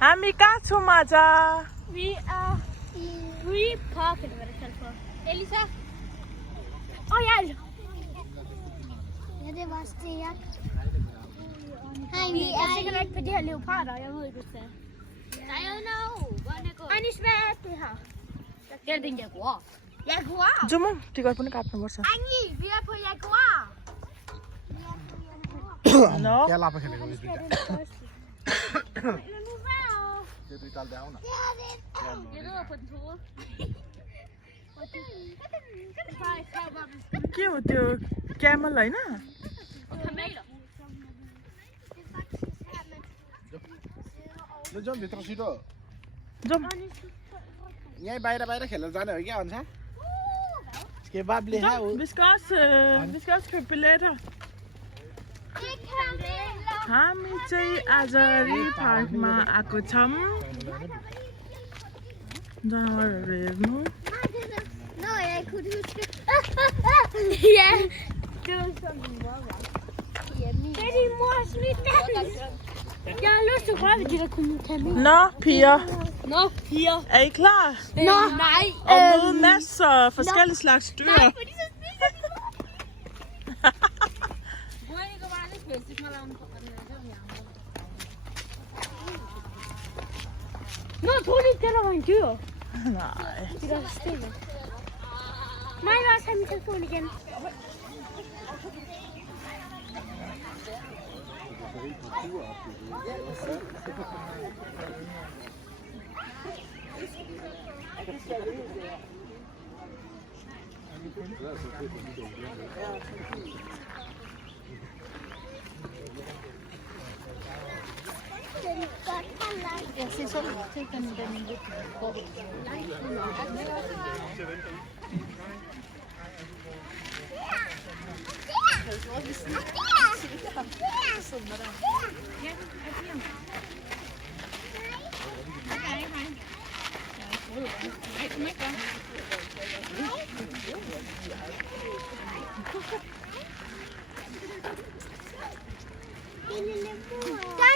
हामी कहाँ छौँ आज? We are Free Park eller hvad det kalder for. Elisa? Ja. Ja, det var stærk. Vi er sikkert ikke på de her leoparder, jeg ved ikke, hvad det er. I don't know. Anis, hvad er det her? Det er en jaguar. Jaguar? जाउँ टिकट पनि काट्नुपर्छ। Angi, vi er på jaguar. Nå, Jeg lapper kan ikke Det Det er det der. Jeg rider på den hoved. के हो त्यो क्यामल होइन? Og kameler. ल जाउँ भित्र छिटो जाउँ यहीँ बाहिर खेलेर जाने हो क्या भन्छ के बाबले है vi skal også købe billetter. हामी चाहिँ आज री पार्कमा आएको छौँ जनावरहरू हेर्नु। Nå, jeg kunne huske. Ja. Det var sådan en morgen. Det er din mors nye dans. Jeg har lyst til at røre ved de der kameler. Nå, piger, Nå, piger. er I klar? Nå, nej. Og møde masser af forskellige slags dyr. Nej, fordi så spiser de mig. Nå, jeg troede ikke, det der var en dyr. Nej. Det der sten. Nej, jeg vil også have min telefon igen. Jeg ser sådan til den lidt godt. Der er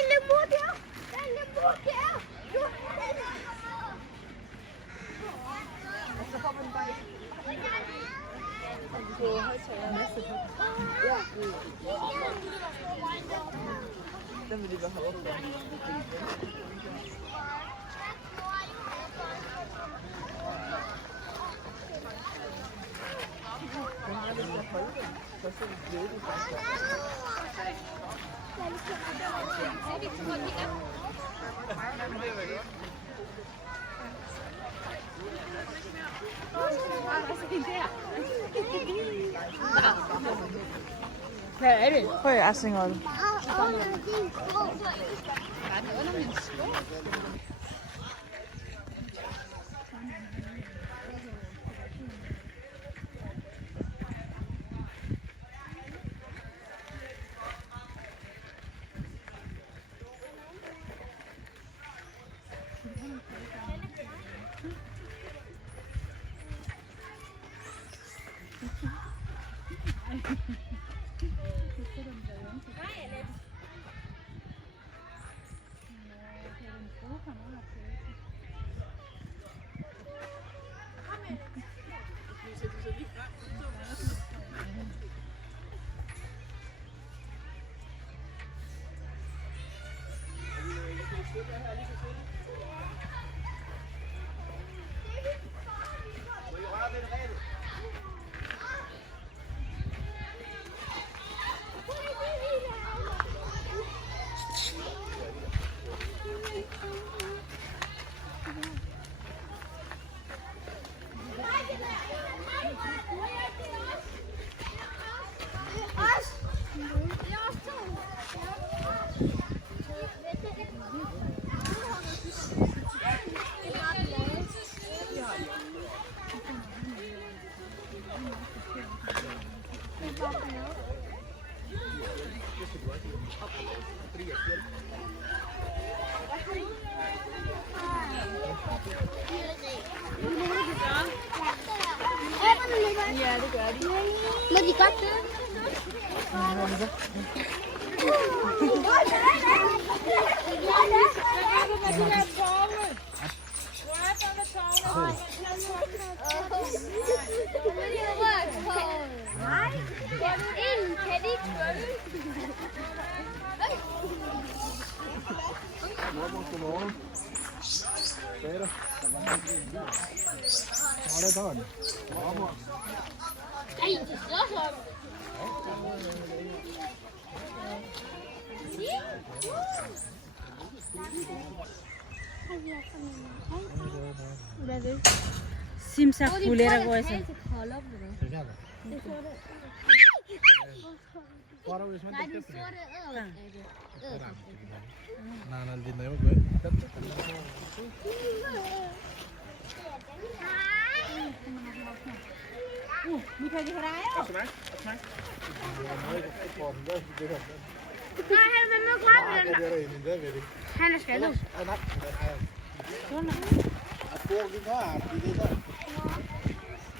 en lemur der. Der er en lemur der. Den vil de bare have op. Hvad er det? Prøv at synge det. Ja, det gør de. Må de godt det? Godmorgen. Bedre. Så er det. Godmorgen. Simsa फुलेर गएछ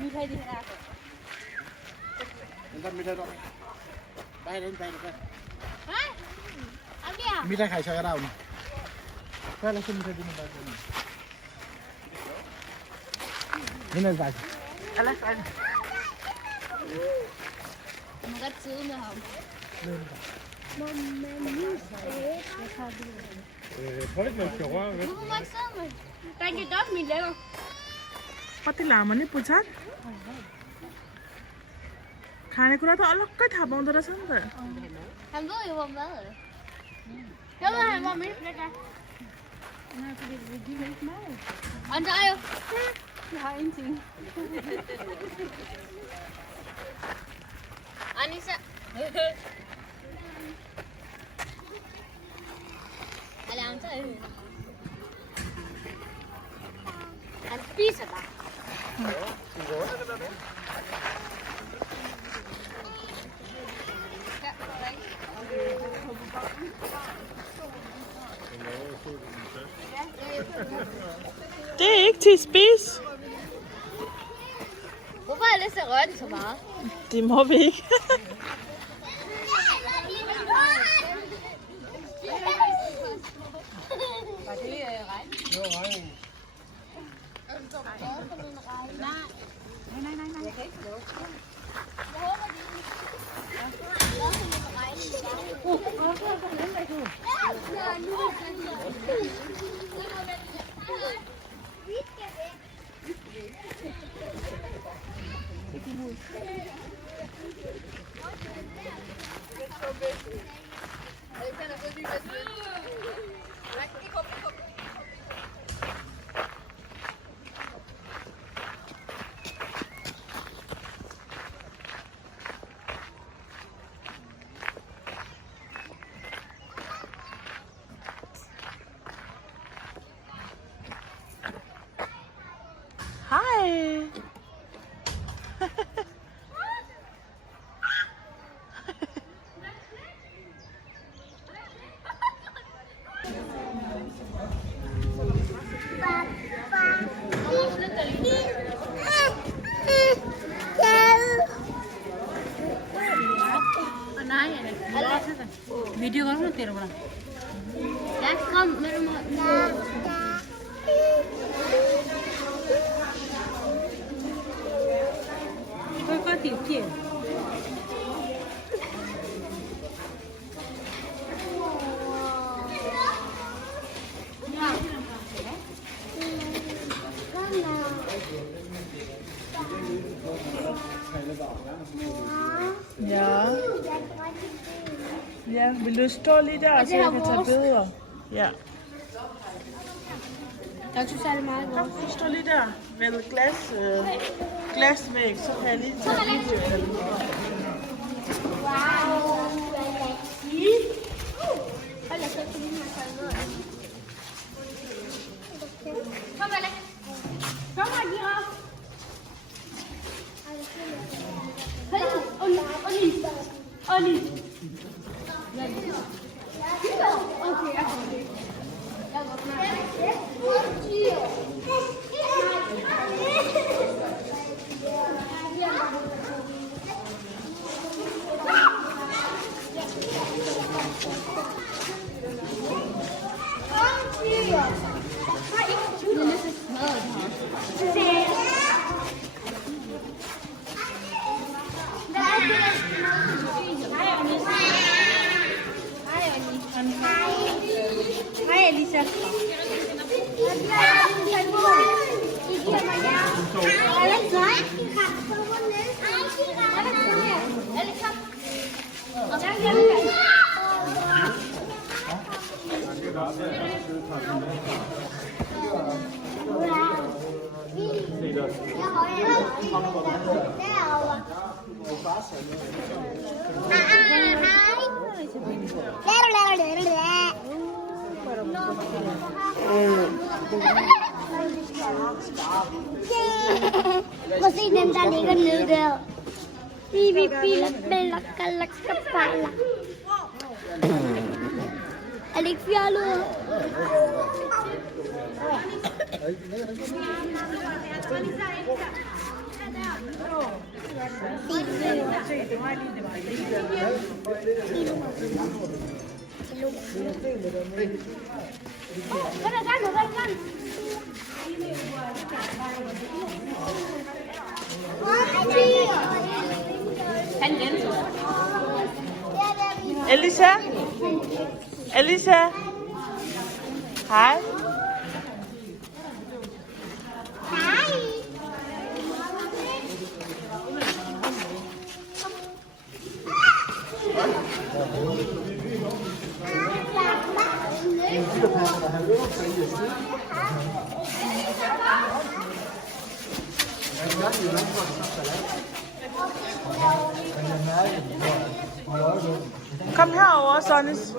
मिठाई देखेर आयो मिठाई देखेर आएको मिठाई खाइसकेर आउनु पहिला चाहिँ मिठाई दिनु पर्छ नि बाजी कति लामो नि पुच्छर खानेकुरा त अलग्गै थाहा पाउँदो रहेछ नि Det er ikke til at spise. Hvorfor har jeg lyst til at røre det så meget? Det må vi ikke. Var det regn? Det var regn. Nej. Jeg kan ikke lukke. Jeg håber, det Hej. Video गरौँ न तेरोबाट कम मेरोमा कति हो के Ja, vil du stå lige der, så jeg kan tage billeder? Ja. Jeg synes, det er meget godt. Kom, du står lige der ved glasvæg, så kan jeg lige tage video. Hold da kæft, det her faldet ned. Kom, Alex. Kom, Agira. Olli. Okay, jeg kommer det. Jeg går snart. Hej, Elisa. Alex, nej. Có gì nên ta đi gần nữa được. Pi lắc kepala. Alexia luôn. Elisa? Elisa? Hej. Kom herover, Sonnes.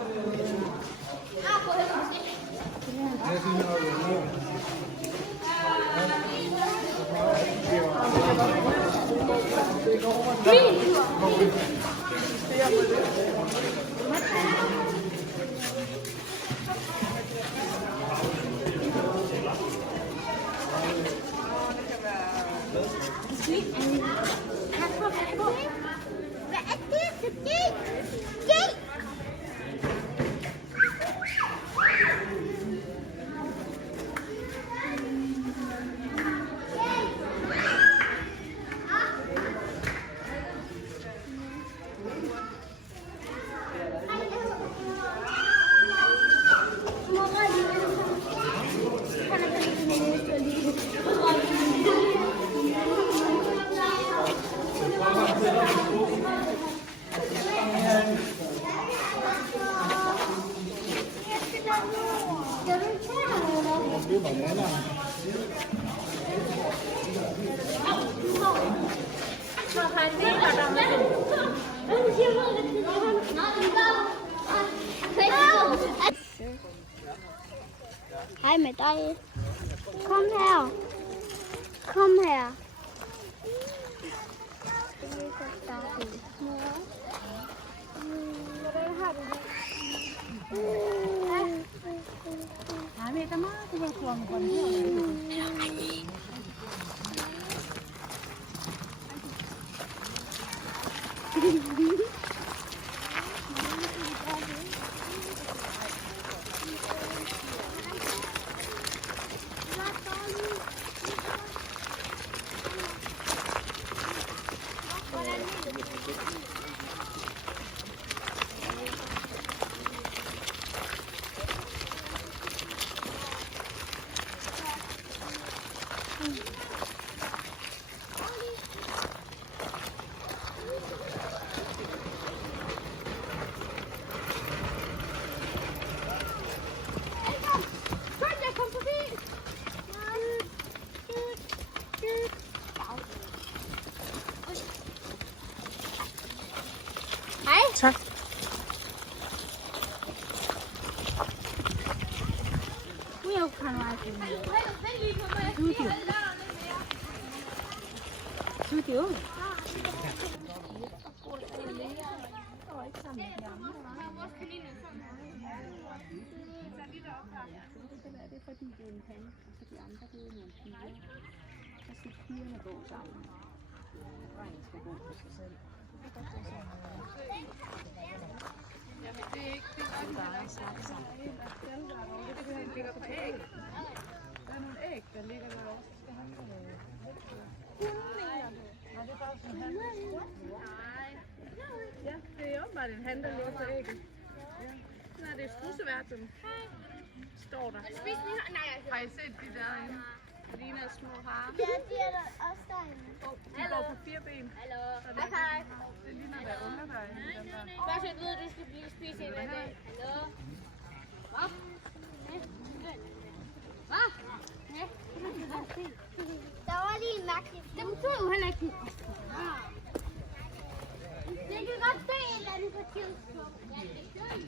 Hej med dig. Kom her. Kom her. Tak. ligger på æg. Der er nogle æg, der ligger derovre. Nå, det er bare sådan en han. Ja, det er åbenbart en han, der ligger på ægget. Ja. Nej, det er strudseværten. Står der. Har I set de der inde? Det ligner små harer. Ja, de er der også derinde. De går på 4 ben. Hallo. Hej. Det ligner der unger derinde. Den der. Bare så jeg ved, at du skal blive spist en af dag. Hallo. Hvad? Hvad? Der var lige en mærkelig. Dem tog jo heller ikke. Jeg kan godt se en eller anden på tidspunkt. Ja, det gør jeg.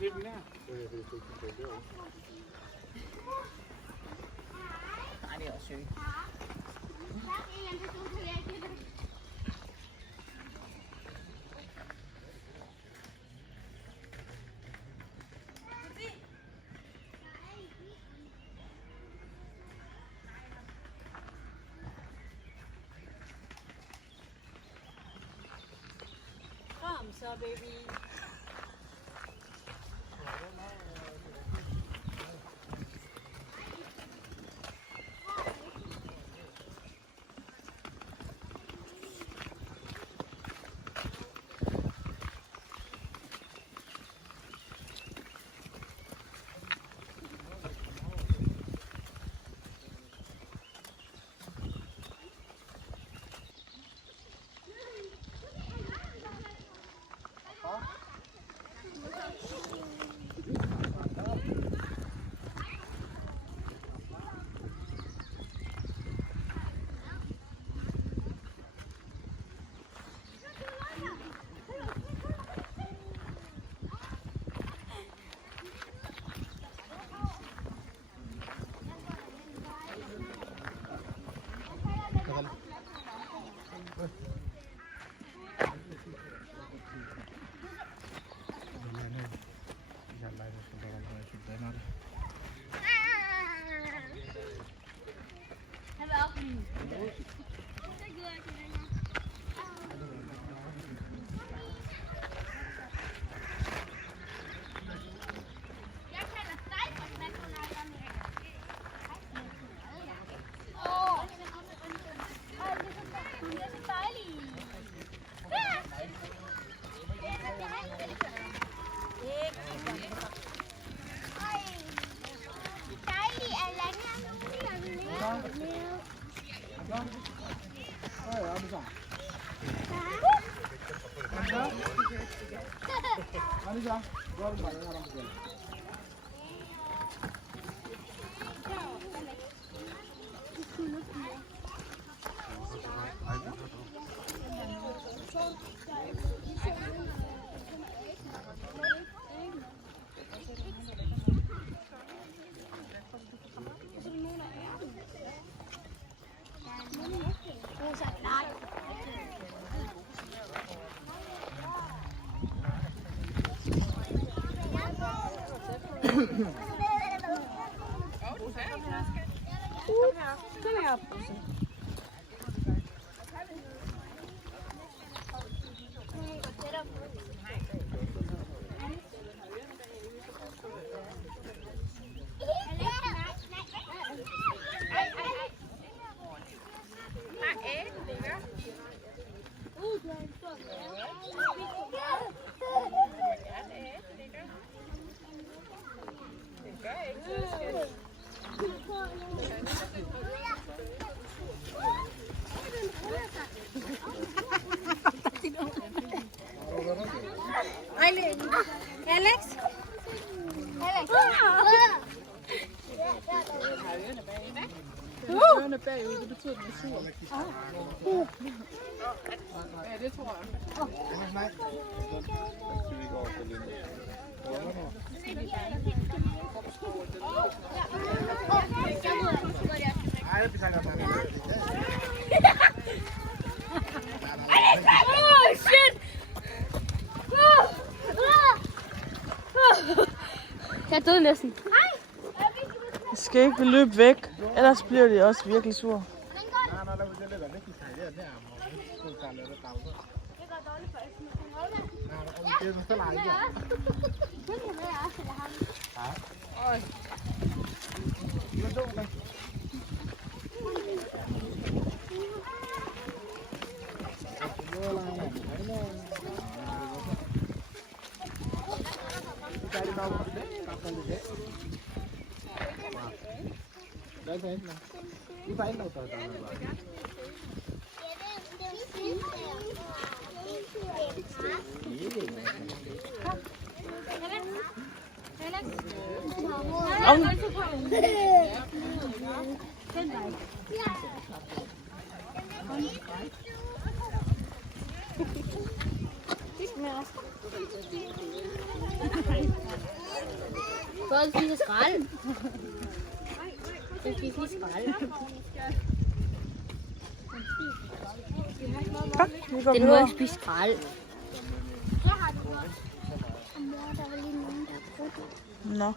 Det er den der. Nej, det er også sygt. Kom så, baby. Anissa, hvor er du mange her? Kom her. Alex? Ørerne bagud, det betyder, at den er sur. Ja, det tror jeg. Nej. Ej, det bliver døde næsten. De skal ikke løbe væk, ellers bliver de også virkelig sure. Så spiser skrald. Så spiser skrald. Det er nu at spise skrald. Nå.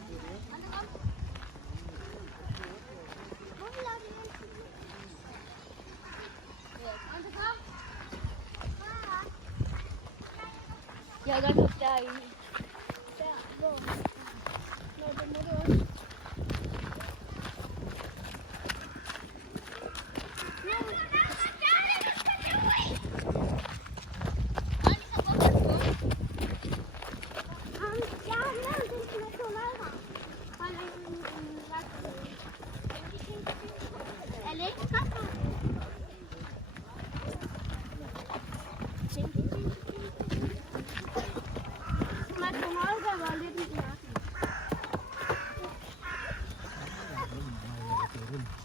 Jeg har godt derinde.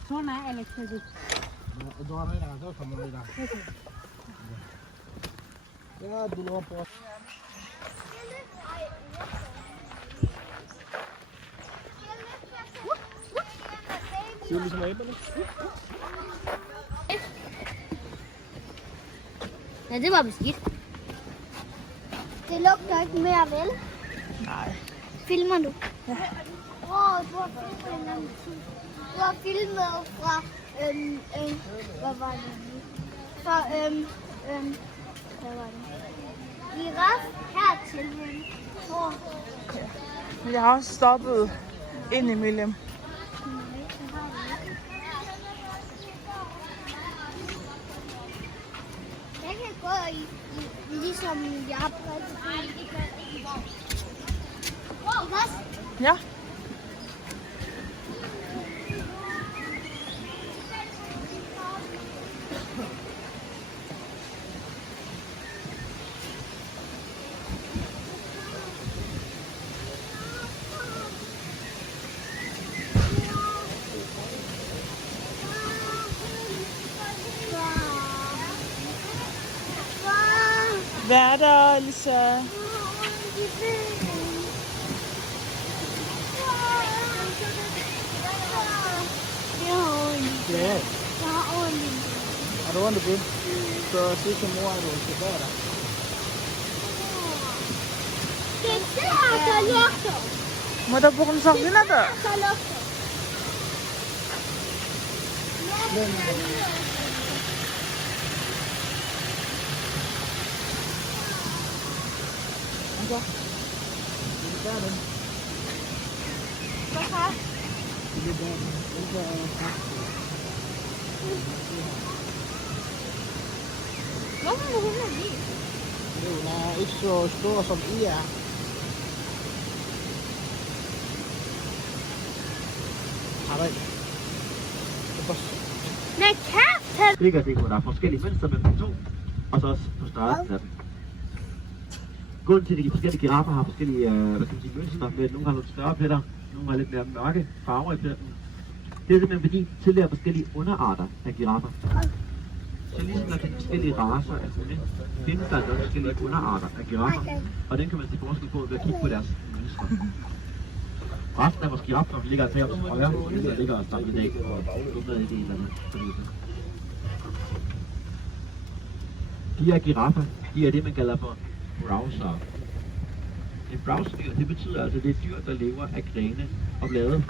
Sånn er elektrisk. Ja, du lå på. Ser ligesom æblerne? Ja, det var beskidt. Det lugter ikke mere, vel? Nej. Filmer du? Ja. Du har filmet fra, hvad var det? Fra, hvad var det? Giraf hertil. Jeg har også stoppet ind imellem. Jeg kan gå ligesom jeg har prøvet. Ja. Hvad er der, Lisa? Ja. Har du ondt i ben? Så sig til mor, at du skal være der. Det er der lugter. Må der bruge en så vinder der? Der lugter. Hvorfor må hun have det? Hun er ikke så stor som I er. Men katten! Sikkert det, hvor der er forskellige mønstre mellem de to, og så også på størrelsen af dem. Grunden til, at de forskellige giraffer har forskellige mønstre, med nogle har nogle større pletter, nogle har lidt mere mørke farver i pletten. Det er simpelthen fordi, de tilhører forskellige underarter af giraffer. Så ligesom der findes forskellige racer af hunde, findes der også forskellige underarter af giraffer, og den kan man se forskel på ved at kigge på deres mønstre. Resten af vores giraffer ligger altså her til højre, og der ligger også sammen i dag, og dummet ikke en eller anden fornøjelse. De her giraffer, de er det, man kalder for browser. Et browsedyr, det betyder altså, at det er dyr, der lever af grene og blade.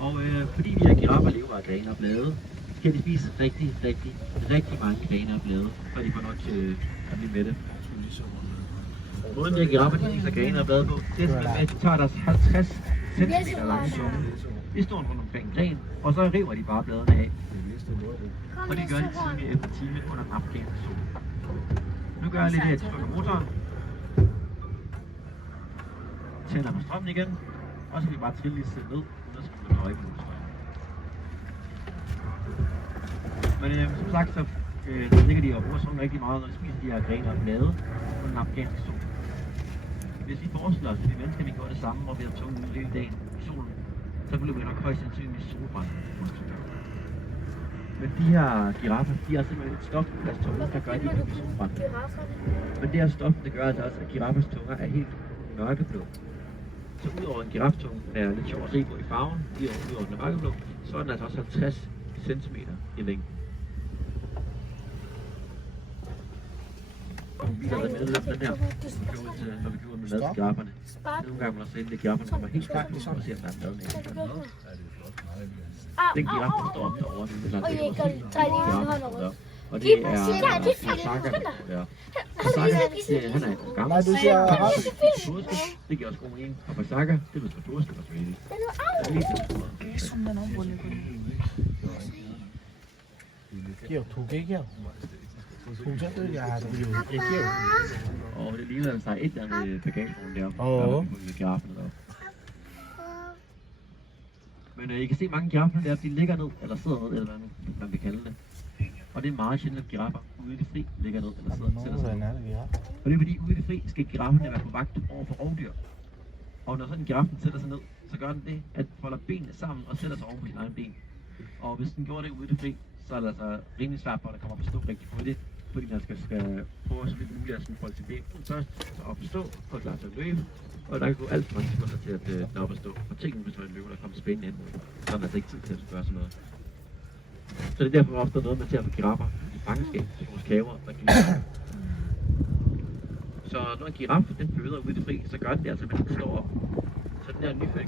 Og fordi vi her giraffer lever af grene og blade, skal de spise rigtig mange grene og blade, før de får nok til at blive mætte. Måden de her giraffer, de spiser grene og blade på, det er simpelthen med, at de tager deres 50 cm lange tunge. Det står rundt omkring gren, og så river de bare bladene af. Og det gør de time efter time under den afrikanske sol. Nu gør jeg lidt her til motoren. Tænder på strømmen igen, og så kan vi bare trille lige sætte ned, uden at skulle nøje på strømmen. Men som sagt, så ligger de og bruger sådan rigtig meget, når de spiser de her grene og blade under den afrikanske sol. Hvis vi forestiller os, at vi mennesker vi gør det samme, og vi har tungen ud hele dagen i solen, så bliver vi nok højst sandsynligt solbrændt. Men de her giraffer, de har simpelthen et stof i deres tunger, der gør, at de ikke bliver solbrændt. Men det her stof, det gør altså også, at giraffers tunger er helt mørkeblå. Så udover en giraftunge er lidt sjov at se på i farven, udover den er mørkeblå, så er den altså også 50 cm i længden. Og vi viser dig med den her, når vi går ud med mad til girafferne. Nogle gange må der sætte girafferne, kommer helt klart ud og ser, om der er mad med. Den giraffe, der står op derovre, det er giraffe. Og det er Osaka. Osaka, han er gammel. Nej, du siger det giver også god mening. Og Osaka, det betyder turske og svedig. Kiều, thủ cái kiều. Thủ chất tôi là nhiều cái kiều. Og det ligner sig et eller andet bagagerummet deroppe. Med giraffen deroppe. Men I kan se mange giraffer deroppe, de ligger ned, eller sidder ned, eller hvad man vil kalde det. Og det er meget sjældent, at giraffer ude i det fri ligger ned, eller sætter sig ned. Og det er fordi, ude i det fri skal girafferne være på vagt over for rovdyr. Og når sådan en giraffen sætter sig ned, så gør den det, at folder benene sammen og sætter sig oven på sin egen ben. Og hvis den gjorde det ude i det fri, så er det altså rimelig svært for, at der kommer at stå rigtig hurtigt. Fordi den skal prøve så vidt muligt at folde sin ben først, så op at stå og klar til at løbe. Og der kan gå alt for mange sekunder til at den er op at stå. Og tænk, hvis man løber, der kommer spændende ind. Så er der altså ikke tid til at gøre sådan noget. Så det er derfor ofte noget, man ser på giraffer i fangenskab, til vores kaver og giraffer. Så når en giraffe den føder ude i det fri, så gør den det altså, mens den står op. Så den her nyfødte